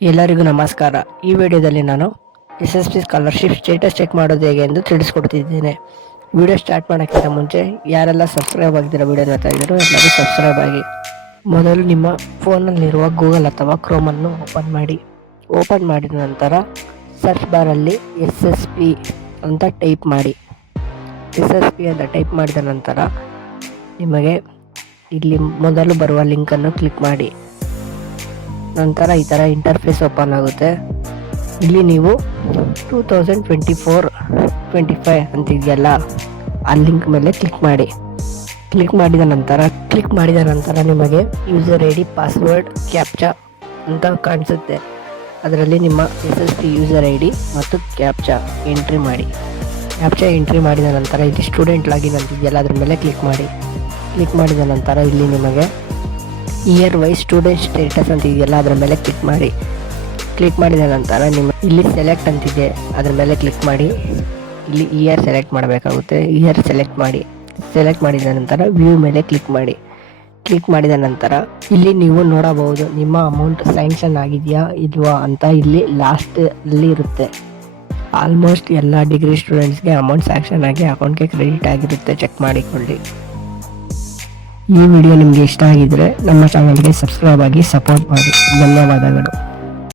ಎಲ್ಲರಿಗೂ ನಮಸ್ಕಾರ. ಈ ವಿಡಿಯೋದಲ್ಲಿ ನಾನು SSP ಸ್ಕಾಲರ್ಶಿಪ್ ಸ್ಟೇಟಸ್ ಚೆಕ್ ಮಾಡೋದು ಹೇಗೆ ಎಂದು ತಿಳಿಸ್ಕೊಡ್ತಿದ್ದೇನೆ. ವಿಡಿಯೋ ಸ್ಟಾರ್ಟ್ ಮಾಡೋಕ್ಕಿಂತ ಮುಂಚೆ ಯಾರೆಲ್ಲ ಸಬ್ಸ್ಕ್ರೈಬ್ ಆಗಿದ್ದೀರೋ ವಿಡಿಯೋ ನೋಡ್ತಾ ಇದ್ದೀರೋ ಎಲ್ಲರೂ ಸಬ್ಸ್ಕ್ರೈಬ್ ಆಗಿ. ಮೊದಲು ನಿಮ್ಮ ಫೋನಲ್ಲಿರುವ ಗೂಗಲ್ ಅಥವಾ ಕ್ರೋಮನ್ನು ಓಪನ್ ಮಾಡಿ. ಓಪನ್ ಮಾಡಿದ ನಂತರ ಸರ್ಚ್ ಬಾರಲ್ಲಿ SSP ಅಂತ ಟೈಪ್ ಮಾಡಿ. SSP ಅಂತ ಟೈಪ್ ಮಾಡಿದ ನಂತರ ನಿಮಗೆ ಇಲ್ಲಿ ಮೊದಲು ಬರುವ ಲಿಂಕನ್ನು ಕ್ಲಿಕ್ ಮಾಡಿ. ನಂತರ ಈ ಥರ ಇಂಟರ್ಫೇಸ್ ಓಪನ್ ಆಗುತ್ತೆ. ಇಲ್ಲಿ ನೀವು 2024-25 ಅಂತಿದೆಯಲ್ಲ ಆ ಲಿಂಕ್ ಮೇಲೆ ಕ್ಲಿಕ್ ಮಾಡಿ. ಕ್ಲಿಕ್ ಮಾಡಿದ ನಂತರ ನಿಮಗೆ ಯೂಸರ್ ID, ಪಾಸ್ವರ್ಡ್, ಕ್ಯಾಪ್ಚಾ ಅಂತ ಕಾಣಿಸುತ್ತೆ. ಅದರಲ್ಲಿ ನಿಮ್ಮ SSP ಯೂಸರ್ ID ಮತ್ತು ಕ್ಯಾಪ್ಚಾ ಎಂಟ್ರಿ ಮಾಡಿ. ಕ್ಯಾಪ್ಚಾ ಎಂಟ್ರಿ ಮಾಡಿದ ನಂತರ ಇಲ್ಲಿ ಸ್ಟೂಡೆಂಟ್ ಲಾಗಿನ್ ಅಂತಿದೆಯಲ್ಲ ಅದ್ರ ಮೇಲೆ ಕ್ಲಿಕ್ ಮಾಡಿ. ಕ್ಲಿಕ್ ಮಾಡಿದ ನಂತರ ಇಲ್ಲಿ ನಿಮಗೆ ಇಯರ್ ವೈಸ್ ಸ್ಟೂಡೆಂಟ್ ಸ್ಟೇಟಸ್ ಅಂತ ಇದೆಯಲ್ಲ ಅದರ ಮೇಲೆ ಕ್ಲಿಕ್ ಮಾಡಿ. ಕ್ಲಿಕ್ ಮಾಡಿದ ನಂತರ ನಿಮ್ಮ ಇಲ್ಲಿ ಸೆಲೆಕ್ಟ್ ಅಂತಿದೆ ಅದರ ಮೇಲೆ ಕ್ಲಿಕ್ ಮಾಡಿ. ಇಲ್ಲಿ ಇಯರ್ ಸೆಲೆಕ್ಟ್ ಮಾಡಬೇಕಾಗುತ್ತೆ. ಇಯರ್ ಸೆಲೆಕ್ಟ್ ಮಾಡಿ. ಸೆಲೆಕ್ಟ್ ಮಾಡಿದ ನಂತರ ವ್ಯೂ ಮೇಲೆ ಕ್ಲಿಕ್ ಮಾಡಿ. ಕ್ಲಿಕ್ ಮಾಡಿದ ನಂತರ ಇಲ್ಲಿ ನೀವು ನೋಡಬಹುದು ನಿಮ್ಮ ಅಮೌಂಟ್ ಸ್ಯಾಂಕ್ಷನ್ ಆಗಿದೆಯಾ ಇಲ್ವಾ ಅಂತ ಇಲ್ಲಿ ಲಾಸ್ಟ್ ಅಲ್ಲಿ ಇರುತ್ತೆ. ಆಲ್ಮೋಸ್ಟ್ ಎಲ್ಲ ಡಿಗ್ರಿ ಸ್ಟೂಡೆಂಟ್ಸ್ಗೆ ಅಮೌಂಟ್ ಸ್ಯಾಂಕ್ಷನ್ ಆಗಿ ಅಕೌಂಟ್ಗೆ ಕ್ರೆಡಿಟ್ ಆಗಿರುತ್ತೆ. ಚೆಕ್ ಮಾಡಿಕೊಳ್ಳಿ. ಈ ವಿಡಿಯೋ ನಿಮಗೆ ಇಷ್ಟ ಆಗಿದ್ರೆ ನಮ್ಮ ಚಾನಲ್ಗೆ ಸಬ್ಸ್ಕ್ರೈಬ್ ಆಗಿ ಸಪೋರ್ಟ್ ಮಾಡಿ. ಧನ್ಯವಾದಗಳು.